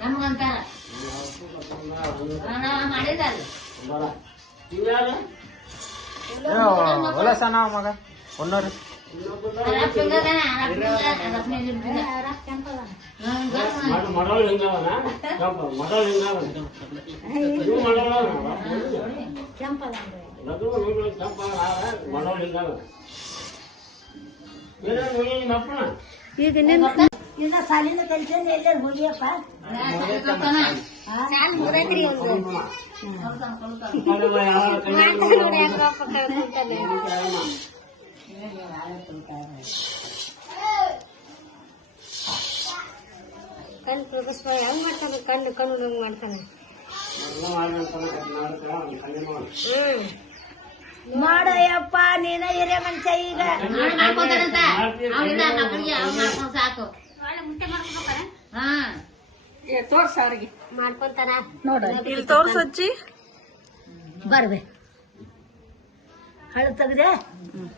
ನಮಗಂತಾರ ಮಾಡಿದಾರ ಹೊಲಸನ ಮಗ ಒನ್ನೋರು ಈಗ ಸಾಲಿನ ಕಲ್ತೇನೆ ಎಲ್ಲರೂ ಹೋಗಿಯಪ್ಪ ಸಾಲ ಮುರೈತ್ರಿ ಕಣ್ ಪ್ರೊಫೆಸ್ ಹೆಂಗ್ ಮಾಡ್ತಾನೆ ಕಣ್ಣು ಕಣ್ಣು ಮಾಡ್ತಾನೆ ಮಾಡಯ್ಯಪ್ಪ ನೀನ ಹಿರಿಯ ಮನುಷ್ಯ ಈಗ ಸಾಕು ತೋರ್ಸ ಅವ್ರಿಗೆ ಮಾಡ್ಕೊಂತಾರ ನೋಡ ಇಲ್ಲಿ ತೋರ್ಸಜ್ಜಿ ಬರ್ಬೇ ಹಳು ತೆಗ್ದೆ